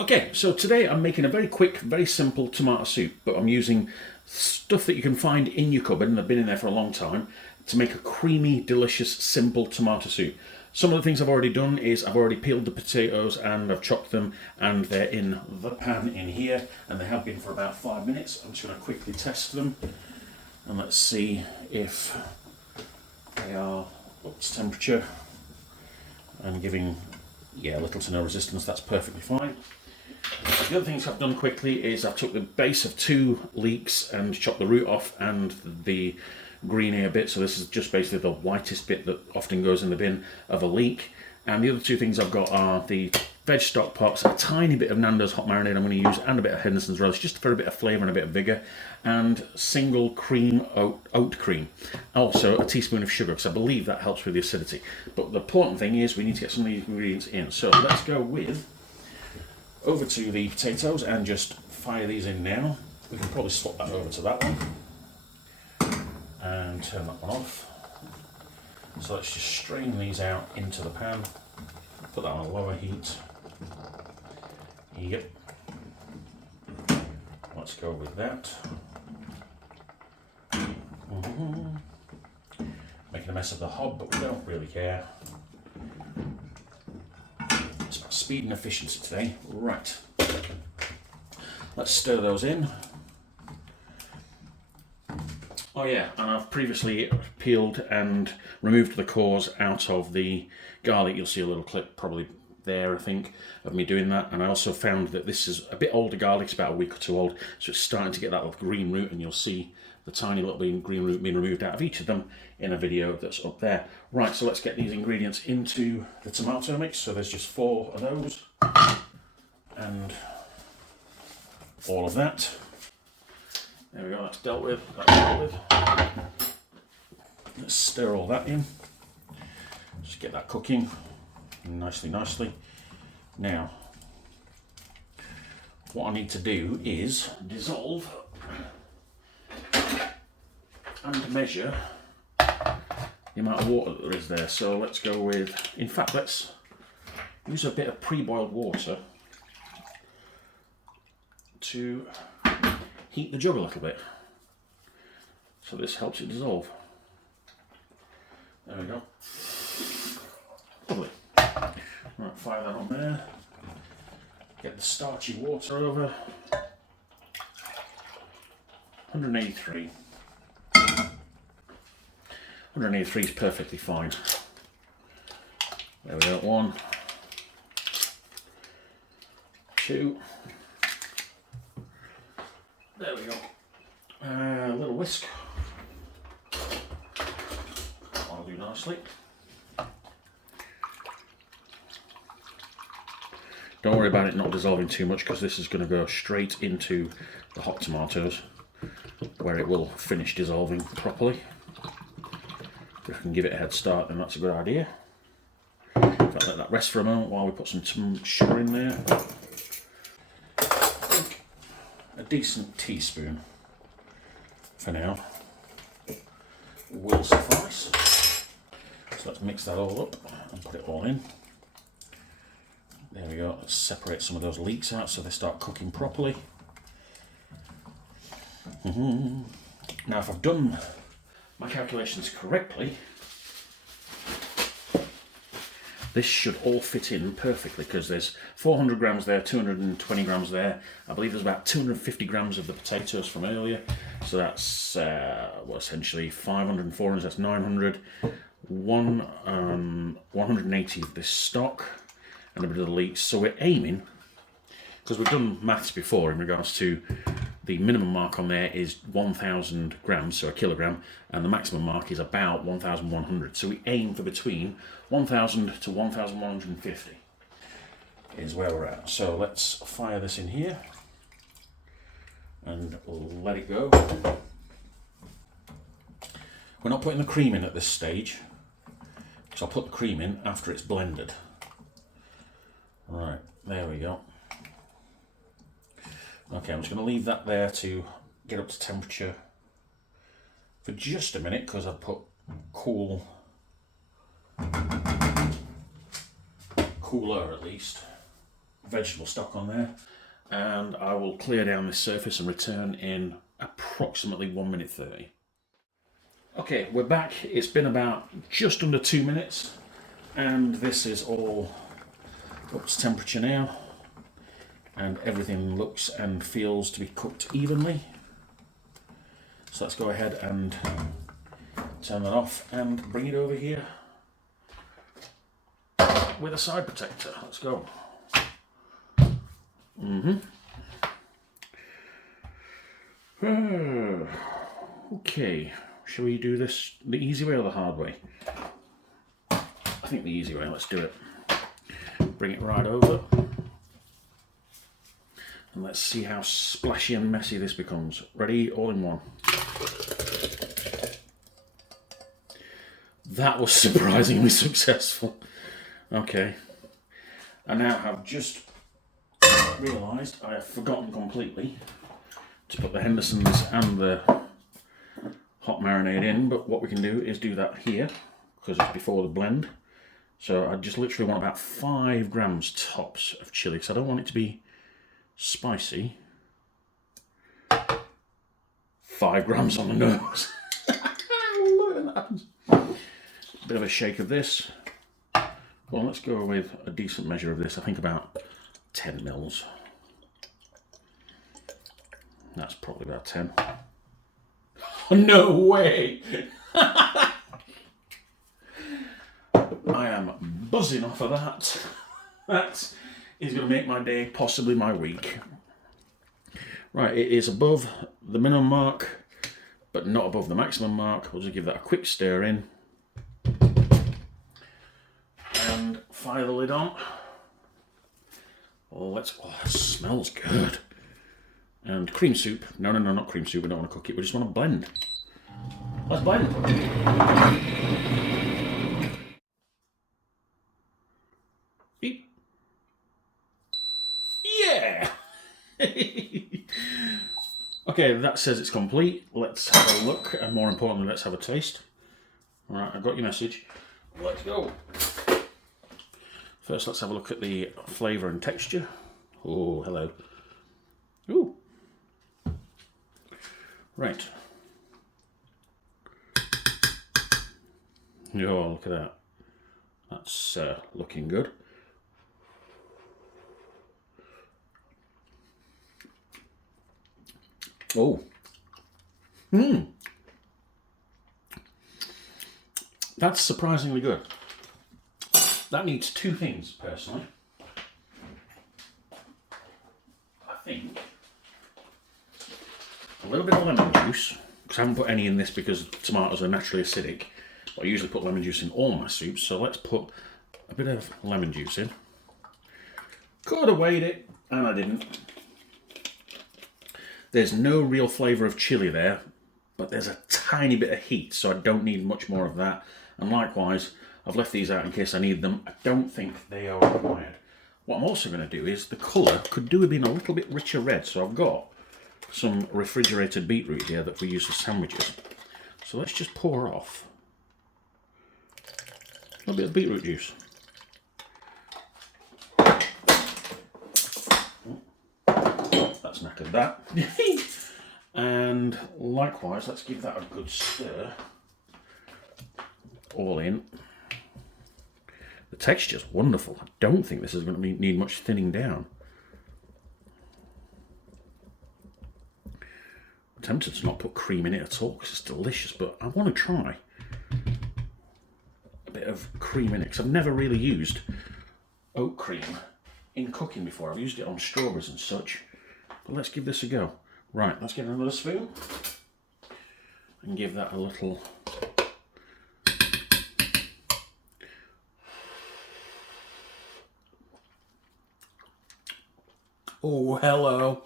Okay, so today I'm making a very quick, very simple tomato soup, but I'm using stuff that you can find in your cupboard, and they've been in there for a long time, to make a creamy, delicious, simple tomato soup. Some of the things I've already done is I've already peeled the potatoes and I've chopped them, and they're in the pan in here, and they have been for about 5 minutes. I'm just going to quickly test them, and let's see if they are up to temperature and giving, yeah, little to no resistance. That's perfectly fine. The other things I've done quickly is I've took the base of 2 leeks and chopped the root off and the green ear bit. So this is just basically the whitest bit that often goes in the bin of a leek. And the other 2 things I've got are the veg stock pots, a tiny bit of Nando's hot marinade I'm going to use, and a bit of Henderson's relish, just for a bit of flavour and a bit of vigour, and single cream oat cream. Also a teaspoon of sugar, because I believe that helps with the acidity. But the important thing is we need to get some of these ingredients in. So let's go with over to the potatoes and just fire these in now. We can probably swap that over to that one and turn that one off. So let's just strain these out into the pan, put that on a lower heat. Yep. Let's go with that. Making a mess of the hob, but we don't really care. It's about speed and efficiency today. Right. Let's stir those in. Oh yeah, and I've previously peeled and removed the cores out of the garlic. You'll see a little clip probably there, I think, of me doing that. And I also found that this is a bit older garlic, it's about a week or 2 old, so it's starting to get that little green root, and you'll see the tiny little green root being removed out of each of them in a video that's up there. Right, so let's get these ingredients into the tomato mix. So there's just 4 of those, and all of that. There we go, that's dealt with, Let's stir all that in. Just get that cooking nicely. Now, what I need to do is dissolve and measure the amount of water that there is there. So let's go with, in fact, let's use a bit of pre-boiled water to heat the jug a little bit. So this helps it dissolve. There we go. Lovely. Right, fire that on there. Get the starchy water over. 183. 183 is perfectly fine. There we go. 1, 2. There we go. A little whisk. That'll do nicely. Don't worry about it not dissolving too much, because this is going to go straight into the hot tomatoes, where it will finish dissolving properly. If we can give it a head start, then that's a good idea. In fact, let that rest for a moment while we put some sugar in there. A decent teaspoon for now will suffice. So let's mix that all up and put it all in. There we go. Let's separate some of those leeks out so they start cooking properly. Now, if I've done my calculations correctly, this should all fit in perfectly, because there's 400 grams there, 220 grams there. I believe there's about 250 grams of the potatoes from earlier. So that's, essentially 500 and 400, that's 900. 180 of this stock and a bit of the leeks. So we're aiming, because we've done maths before in regards to the minimum mark on there is 1,000 grams, so a kilogram, and the maximum mark is about 1,100. So we aim for between 1,000 to 1,150 is where we're at. So let's fire this in here and let it go. We're not putting the cream in at this stage, because I'll put the cream in after it's blended. Right, there we go. Okay, I'm just going to leave that there to get up to temperature for just a minute, because I've put cooler at least. vegetable stock on there, and I will clear down this surface and return in approximately 1 minute 30. Okay, we're back. It's been about just under 2 minutes, and this is all up to temperature now, and everything looks and feels to be cooked evenly. So let's go ahead and turn that off and bring it over here with a side protector. Let's go. Okay, shall we do this the easy way or the hard way? I think the easy way. Let's do it. Bring it right over. And let's see how splashy and messy this becomes. Ready? All in one. That was surprisingly successful. Okay. I now have just realised I have forgotten completely to put the Henderson's and the hot marinade in, but what we can do is do that here, because it's before the blend. So I just literally want about 5 grams tops of chilli, because I don't want it to be spicy. 5 grams on the nose. Look when that happens. Bit of a shake of this. Well, let's go with a decent measure of this. I think about 10 mils. That's probably about 10. No way! I am buzzing off of that. That is going to make my day, possibly my week. Right, it is above the minimum mark, but not above the maximum mark. We'll just give that a quick stir in. And fire the lid on. Oh, that smells good. And cream soup. No, not cream soup. We don't want to cook it. We just want to blend. Let's blend. Yeah! Okay, that says it's complete. Let's have a look, and more importantly, let's have a taste. Alright, I've got your message. Let's go. First, let's have a look at the flavour and texture. Oh, hello. Ooh. Right. Oh, look at that. That's looking good. Oh. That's surprisingly good. That needs 2 things, personally. I think a little bit of lemon juice, because I haven't put any in this because tomatoes are naturally acidic. But I usually put lemon juice in all my soups, so let's put a bit of lemon juice in. Could have weighed it, and I didn't. There's no real flavour of chilli there, but there's a tiny bit of heat, so I don't need much more of that. And likewise, I've left these out in case I need them. I don't think they are required. What I'm also going to do is the colour could do with being a little bit richer red, so I've got some refrigerated beetroot here that we use for sandwiches. So let's just pour off a little bit of beetroot juice. That's knackered that. And likewise, let's give that a good stir. All in. The texture's wonderful. I don't think this is going to need much thinning down. I'm tempted to not put cream in it at all because it's delicious, but I want to try a bit of cream in it because I've never really used oat cream in cooking before. I've used it on strawberries and such, but let's give this a go. Right, let's get another spoon and give that a little. Oh, hello.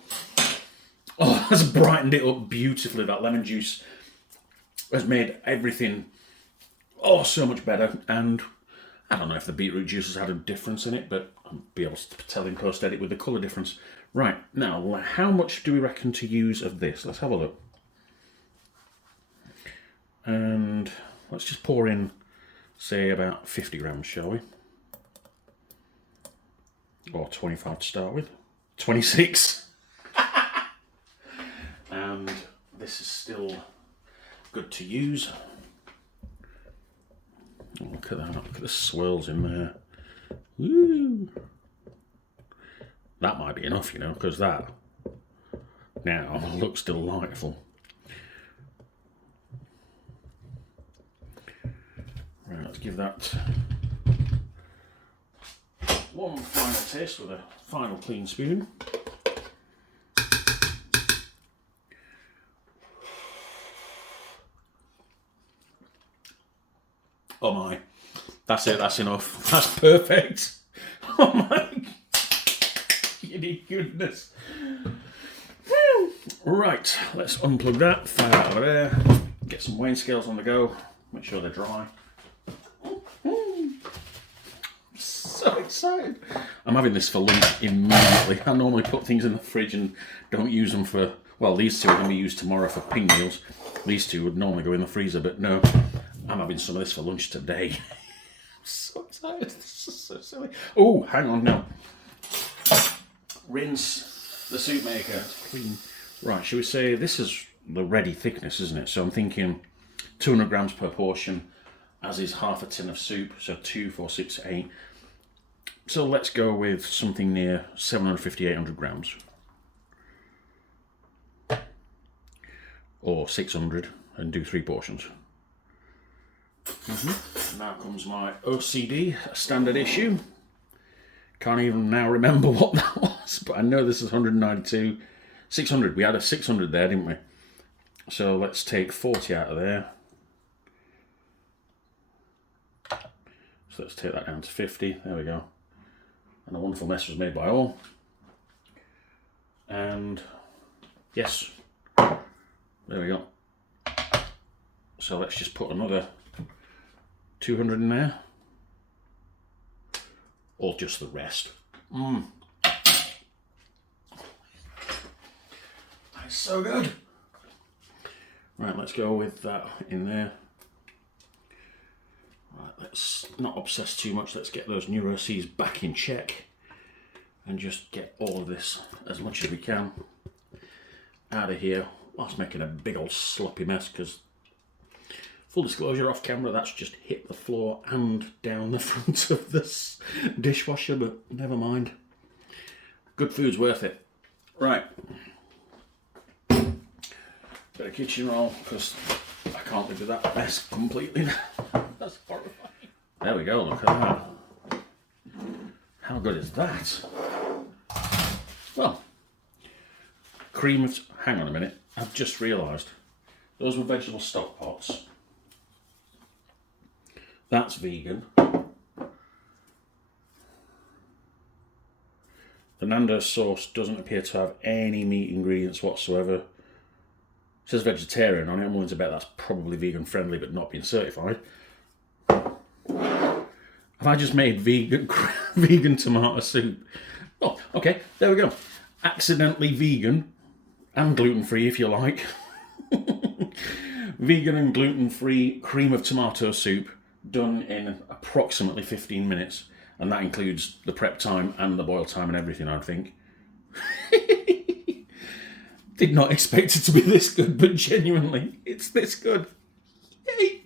Oh, that's brightened it up beautifully. That lemon juice has made everything so much better. And I don't know if the beetroot juice has had a difference in it, but I'll be able to tell in post-edit with the colour difference. Right, now, how much do we reckon to use of this? Let's have a look. And let's just pour in, say, about 50 grams, shall we? or 25 to start with. 26. And this is still good to use. Look at that, look at the swirls in there. Woo! That might be enough, you know, because that now looks delightful. Right, let's give that one final taste with a final clean spoon. Oh my, that's it, that's enough. That's perfect. Oh my goodness. Right, let's unplug that, fire out of there, get some weighing scales on the go, make sure they're dry. So excited. I'm having this for lunch immediately. I normally put things in the fridge and don't use them for, well, these two are going to be used tomorrow for ping meals. These two would normally go in the freezer, but no, I'm having some of this for lunch today. I'm so excited. This is so silly. Oh, hang on now. Rinse the soup maker. Clean. Right, shall we say this is the ready thickness, isn't it? So I'm thinking 200 grams per portion, as is half a tin of soup. So 2, 4, 6, 8. So let's go with something near 750, 800 grams. Or 600 and do 3 portions. Now comes my OCD, standard issue. Can't even now remember what that was, but I know this is 192. 600, we had a 600 there, didn't we? So let's take 40 out of there. So let's take that down to 50, there we go. And a wonderful mess was made by all. And yes, there we go. So let's just put another 200 in there. Or just the rest. That's so good. Right, let's go with that in there. Right, let's not obsess too much. Let's get those neuroses back in check and just get all of this, as much as we can, out of here whilst making a big old sloppy mess, because full disclosure, off camera, that's just hit the floor and down the front of this dishwasher, but never mind. Good food's worth it. Right. Bit of kitchen roll, because I can't live with that mess completely. That's horrifying. There we go, look at that. How good is that? Well, cream of... Hang on a minute, I've just realised. Those were vegetable stock pots. That's vegan. The Nando's sauce doesn't appear to have any meat ingredients whatsoever. It says vegetarian on it. I'm willing to bet that's probably vegan friendly, but not being certified. Have I just made vegan tomato soup? Oh, okay, there we go. Accidentally vegan and gluten-free, if you like. Vegan and gluten-free cream of tomato soup done in approximately 15 minutes. And that includes the prep time and the boil time and everything, I think. Did not expect it to be this good, but genuinely, it's this good. Yay!